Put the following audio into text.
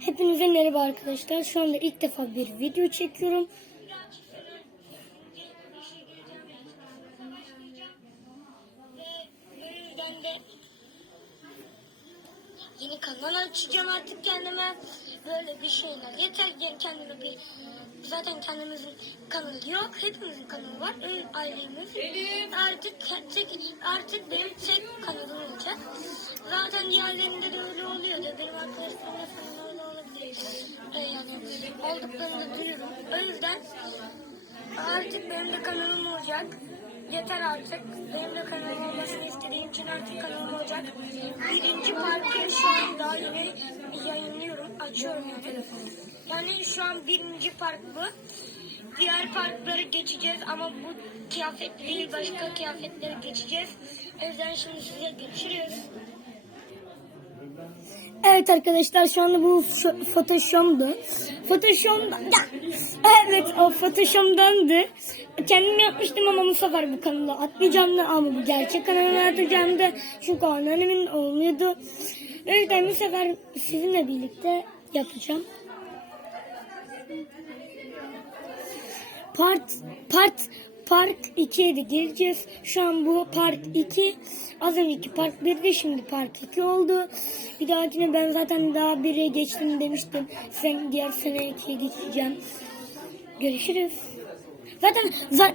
Hepinize merhaba arkadaşlar. Şu anda ilk defa bir video çekiyorum. Yeni kanal açacağım artık kendime. Böyle bir şeyler. Yeter ki kendime bir zaten kendimizin kanalı yok. Hepimizin kanalı var. Ev ailemiz. Artık tek, artık benim tek kanalım olacak. Zaten diğerlerinde de öyle oluyor da benim arkadaşlarımda yani olduklarını duyuyorum. O yüzden Artık benim de kanalım olacak. Yeter artık. Benim de kanalım olmasını istediğim için artık kanalım olacak. Birinci parkı şu an daha yeni yayınlıyorum. Açıyorum ya telefonu. Yani şu an birinci park bu. Diğer parkları geçeceğiz ama bu kıyafet değil başka kıyafetlere geçeceğiz. O yüzden şimdi size görüşürüz. Evet arkadaşlar şu anda bu Photoshop'du. Photoshop'dan Evet o Photoshop'dandı. Kendim yapmıştım ama bu sefer bu kanala atmayacağım da ama bu gerçek kanalıma atacağım da çünkü annemin olmuyordu. O yüzden bu sefer sizinle birlikte yapacağım. Part part Park 2'ye de geleceğiz. Şu an bu Park 2. Az önceki Park 1'de şimdi Park 2 oldu. Bir dahakine ben zaten daha 1'e geçtim demiştim. Sen diğer sene 2'ye geçeceğim. Görüşürüz. Zaten zaten